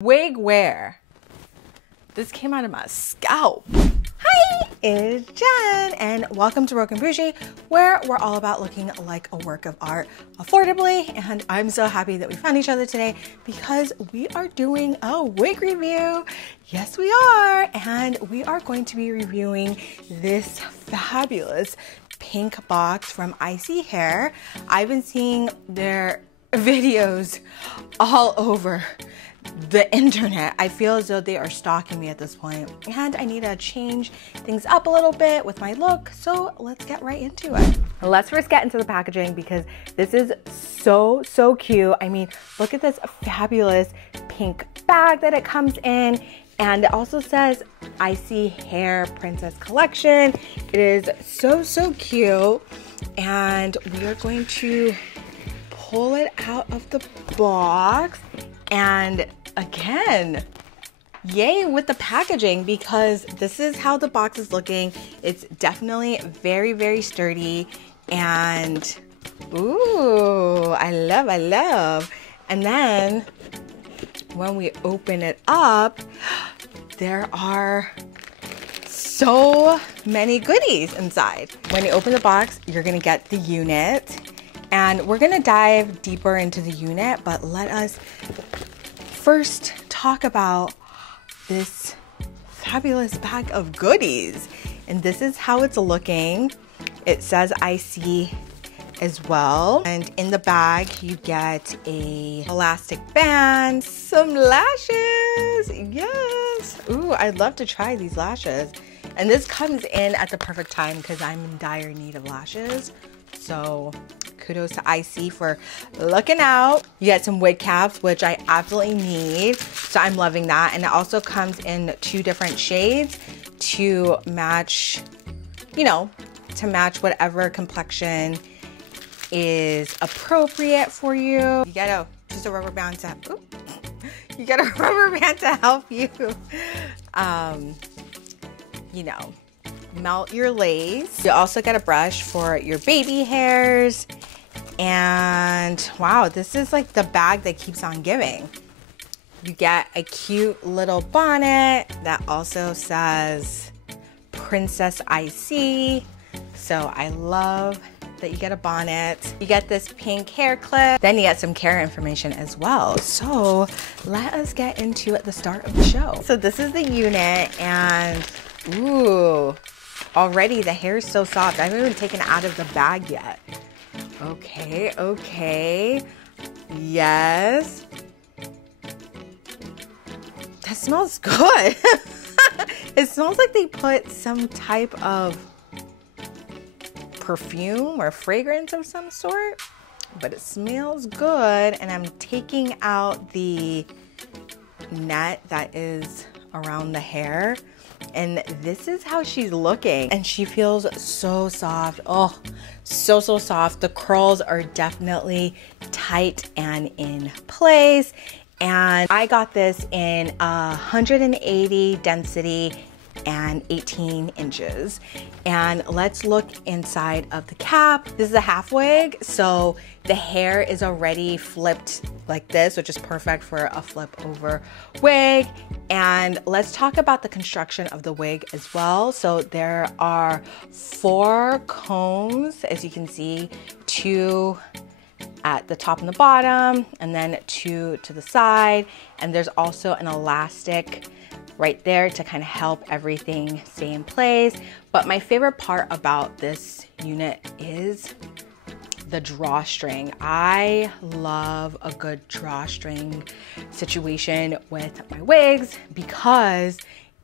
Wig wear. This came out of my scalp. Hi, it's Jen, and welcome to Baroque and Boujee, where we're all about looking like a work of art affordably. And I'm so happy that we found each other today because we are doing a wig review. Yes, we are. And we are going to be reviewing this fabulous pink box from Isee Hair. I've been seeing their videos all over the internet. I feel as though they are stalking me at this point, and I need to change things up a little bit with my look, so let's get right into it. Let's first get into the packaging because this is so cute. I mean, look at this fabulous pink bag that it comes in, and it also says Isee Hair Princess Collection. It is so cute, and we are going to pull it out of the box. And again, yay with the packaging, because this is how the box is looking. It's definitely very sturdy, and ooh, I love. And then when we open it up, there are so many goodies inside. When you open the box, you're gonna get the unit, and we're gonna dive deeper into the unit, but let us first talk about this fabulous bag of goodies. And this is how it's looking. It says Isee as well. And in the bag, you get a elastic band, some lashes. Yes. Ooh, I'd love to try these lashes. And this comes in at the perfect time because I'm in dire need of lashes. So kudos to Isee for looking out. You get some wig caps, which I absolutely need. So I'm loving that. And it also comes in 2 different shades to match, you know, to match whatever complexion is appropriate for you. You get just a rubber band to, you get a rubber band to help you, you know, melt your lace. You also get a brush for your baby hairs. And wow, this is like the bag that keeps on giving. You get a cute little bonnet that also says Princess Isee. So I love that you get a bonnet. You get this pink hair clip. Then you get some care information as well. So let us get into the start of the show. So this is the unit, and ooh, already the hair is so soft. I haven't even taken it out of the bag yet. Okay. Yes. That smells good. It smells like they put some type of perfume or fragrance of some sort, but it smells good. And I'm taking out the net that is around the hair. And this is how she's looking, and she feels so soft. Oh, so soft. The curls are definitely tight and in place. And I got this in 180 density and 18 inches. And let's look inside of the cap. This is a half wig, so the hair is already flipped like this, which is perfect for a flip over wig. And let's talk about the construction of the wig as well. So there are 4 combs, as you can see, 2 at the top and the bottom, and then 2 to the side. And there's also an elastic right there to kind of help everything stay in place. But my favorite part about this unit is the drawstring. I love a good drawstring situation with my wigs because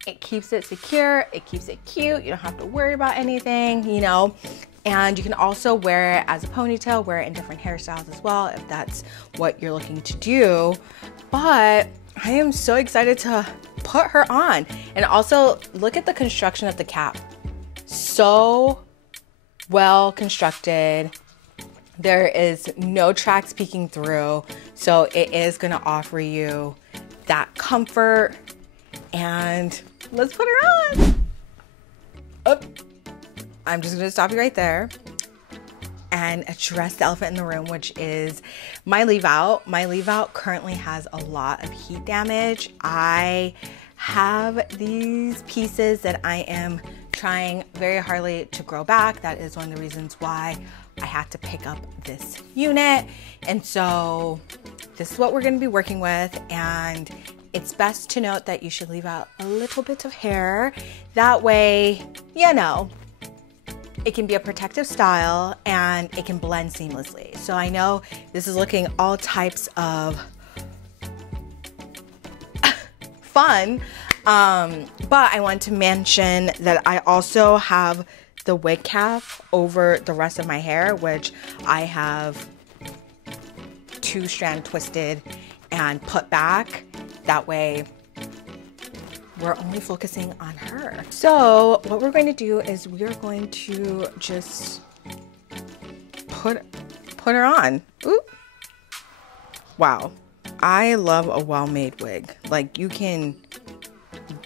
it keeps it secure, it keeps it cute, you don't have to worry about anything, you know. And you can also wear it as a ponytail, wear it in different hairstyles as well if that's what you're looking to do. But I am so excited to put her on. And also look at the construction of the cap. So well constructed. There is no tracks peeking through. So it is gonna offer you that comfort. And let's put her on. Oh, I'm just gonna stop you right there. and address the elephant in the room, which is my leave out. My leave out currently has a lot of heat damage. I have these pieces that I am trying very hardly to grow back. That is one of the reasons why I had to pick up this unit. And so this is what we're going to be working with, and it's best to note that you should leave out a little bit of hair. That way, you know, it can be a protective style and it can blend seamlessly. So I know this is looking all types of fun, but I want to mention that I also have the wig cap over the rest of my hair, which I have 2-strand twisted and put back. That way we're only focusing on her. So what we're going to do is we are going to just put her on. Ooh. Wow. I love a well-made wig. Like, you can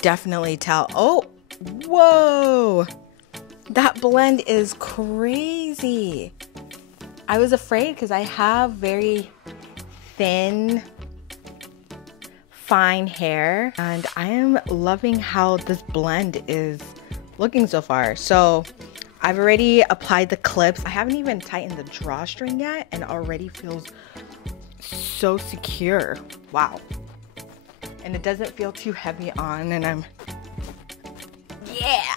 definitely tell. Oh, whoa. That blend is crazy. I was afraid because I have very thin, fine hair, and I am loving how this blend is looking so far. So I've already applied the clips. I haven't even tightened the drawstring yet, and already feels so secure. Wow. And it doesn't feel too heavy on, and yeah.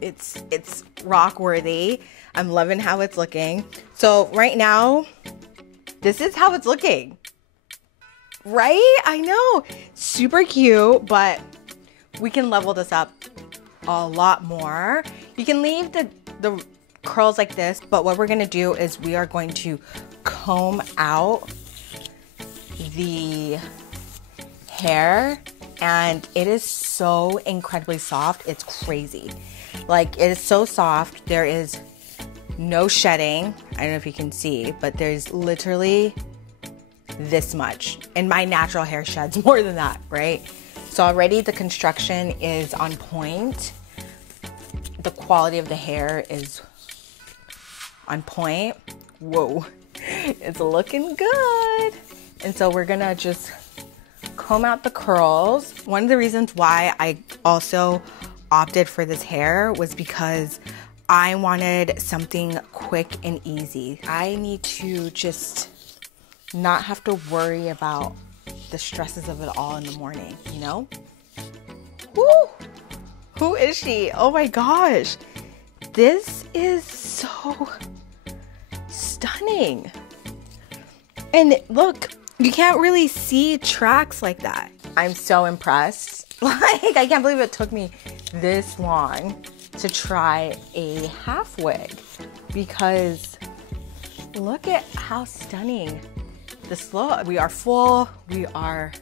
It's rock worthy. I'm loving how it's looking. So right now, this is how it's looking. Right? I know. Super cute, but we can level this up a lot more. You can leave the curls like this, but what we're gonna do is we are going to comb out the hair, and it is so incredibly soft. It's crazy. Like, it is so soft. There is no shedding. I don't know if you can see, but there's literally this much. And my natural hair sheds more than that, right? So already the construction is on point. The quality of the hair is on point. Whoa, it's looking good. And so we're gonna just comb out the curls. One of the reasons why I also opted for this hair was because I wanted something quick and easy. I need to just not have to worry about the stresses of it all in the morning, you know? Woo! Who is she? Oh my gosh. This is so stunning. And look, you can't really see tracks like that. I'm so impressed. Like, I can't believe it took me this long to try a half wig, because look at how stunning this look. We are full, we are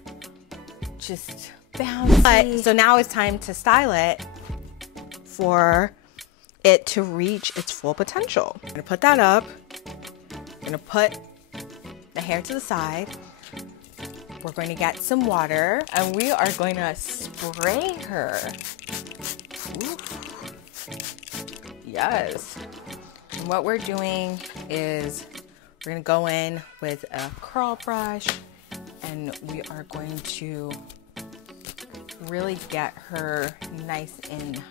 just bouncy. But, so now it's time to style it for it to reach its full potential. I'm gonna put that up. I'm gonna put the hair to the side. We're going to get some water, and we are going to spray her. Ooh. Yes. And what we're doing is we're going to go in with a curl brush, and we are going to really get her nice and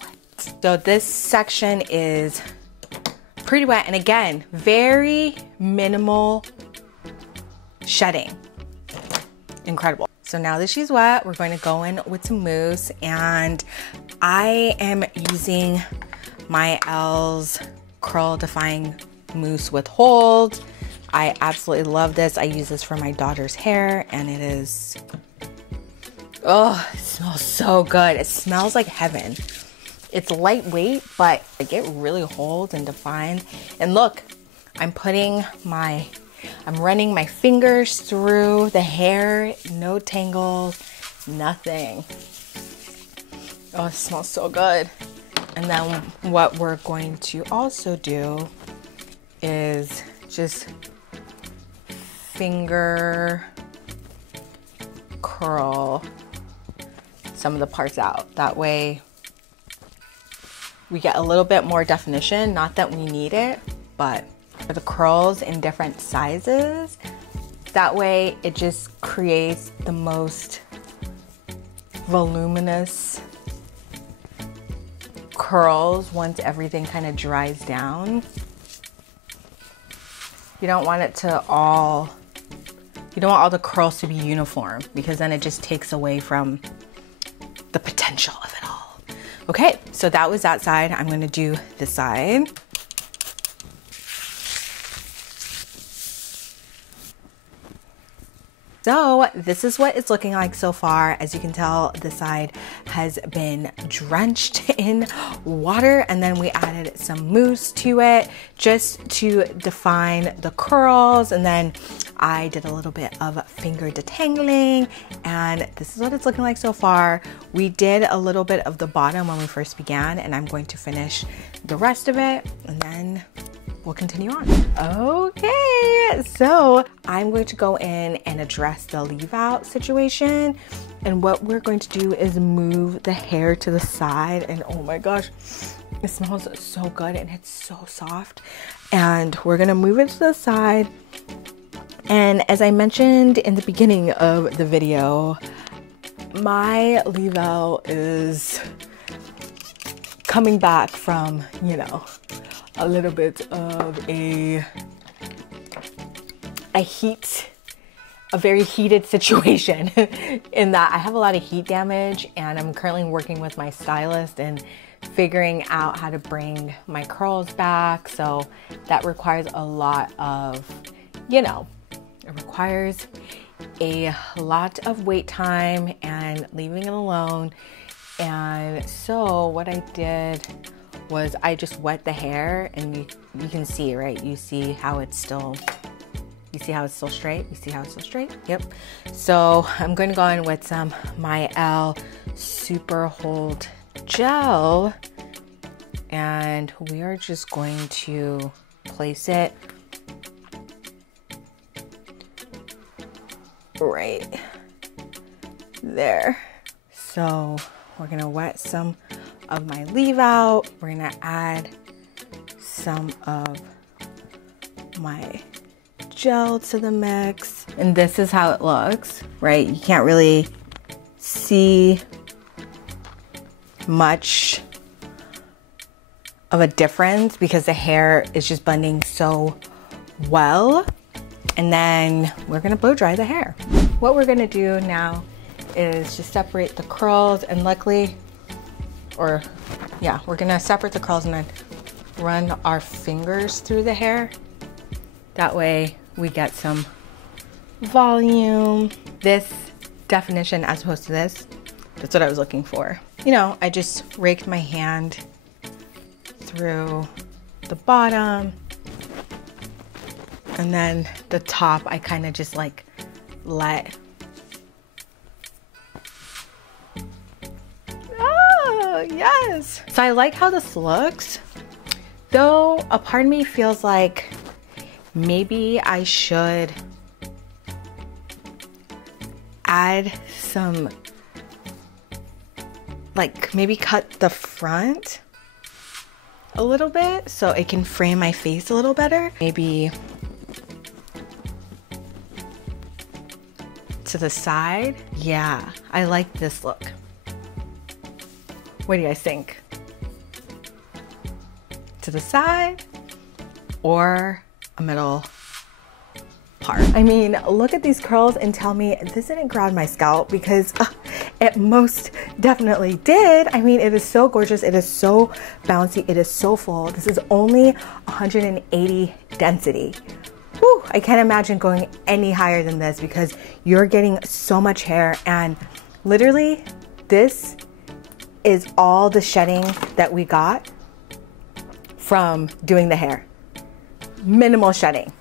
wet. So this section is pretty wet, and again, very minimal shedding. Incredible. So now that she's wet, we're going to go in with some mousse, and I am using my L's Curl Defying Mousse with Hold. I absolutely love this. I use this for my daughter's hair, and it is, oh, it smells so good. It smells like heaven. It's lightweight, but like, it really holds and defines. And look, I'm running my fingers through the hair, no tangles, nothing. Oh, it smells so good. And then what we're going to also do is just finger curl some of the parts out. That way we get a little bit more definition. Not that we need it, but for the curls in different sizes, that way it just creates the most voluminous curls once everything kind of dries down. You don't want it to all, you don't want all the curls to be uniform, because then it just takes away from the potential of it all. Okay, so that was that side. I'm gonna do this side. So this is what it's looking like so far. As you can tell, the side has been drenched in water, and then we added some mousse to it just to define the curls, and then I did a little bit of finger detangling, and this is what it's looking like so far. We did a little bit of the bottom when we first began, and I'm going to finish the rest of it, and then we'll continue on. Okay, so I'm going to go in and address the leave out situation. And what we're going to do is move the hair to the side. And oh my gosh, it smells so good and it's so soft. And we're gonna move it to the side. And as I mentioned in the beginning of the video, my leave out is coming back from, you know, a little bit of a very heated situation in that I have a lot of heat damage, and I'm currently working with my stylist and figuring out how to bring my curls back. So that requires a lot of, you know, it requires a lot of wait time and leaving it alone. And so what I did was I just wet the hair, and you can see, right? You see how it's still, you see how it's still straight? You see how it's still straight? Yep. So I'm going to go in with some My L Super Hold Gel, and we are just going to place it right there. So we're gonna wet some of my leave out. We're gonna add some of my gel to the mix. And this is how it looks, right? You can't really see much of a difference because the hair is just blending so well. And then we're gonna blow dry the hair. What we're gonna do now is just separate the curls, and luckily, or yeah, we're gonna separate the curls and then run our fingers through the hair. That way we get some volume. This definition as opposed to this, that's what I was looking for. You know, I just raked my hand through the bottom, and then the top I kind of just like let. Yes. So I like how this looks, though a part of me feels like maybe I should add some, like maybe cut the front a little bit so it can frame my face a little better. Maybe to the side. Yeah, I like this look. What do you guys think? To the side or a middle part? I mean, look at these curls and tell me this didn't grab my scalp, because it most definitely did. I mean, it is so gorgeous. It is so bouncy. It is so full. This is only 180 density. Whew, I can't imagine going any higher than this because you're getting so much hair, and literally this is all the shedding that we got from doing the hair. Minimal shedding.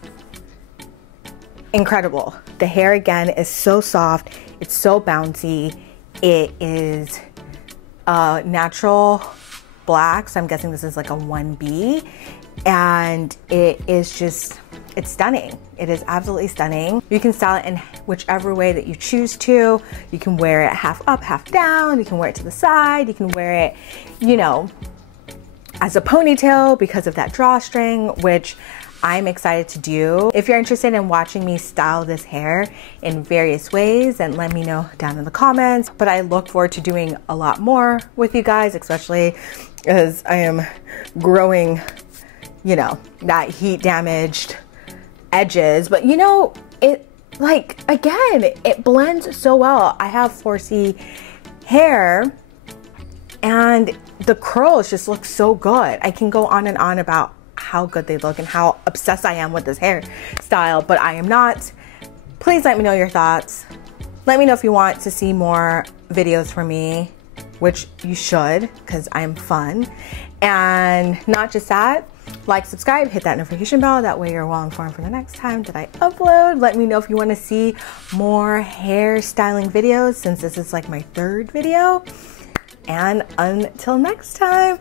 Incredible. The hair again is so soft. It's so bouncy. It is natural black, so I'm guessing this is like a 1B, and it is just, it's stunning. It is absolutely stunning. You can style it in whichever way that you choose to. You can wear it half up, half down. You can wear it to the side. You can wear it, you know, as a ponytail because of that drawstring, which I'm excited to do. If you're interested in watching me style this hair in various ways, then let me know down in the comments. But I look forward to doing a lot more with you guys, especially as I am growing, you know, that heat damaged edges. But you know, it, like, again, it blends so well. I have 4C hair and the curls just look so good. I can go on and on about how good they look and how obsessed I am with this hairstyle, but I am not. Please let me know your thoughts. Let me know if you want to see more videos from me, which you should, because I'm fun. And not just that, like, subscribe, hit that notification bell. That way you're well informed for the next time that I upload. Let me know if you want to see more hairstyling videos, since this is like my 3rd video. And until next time,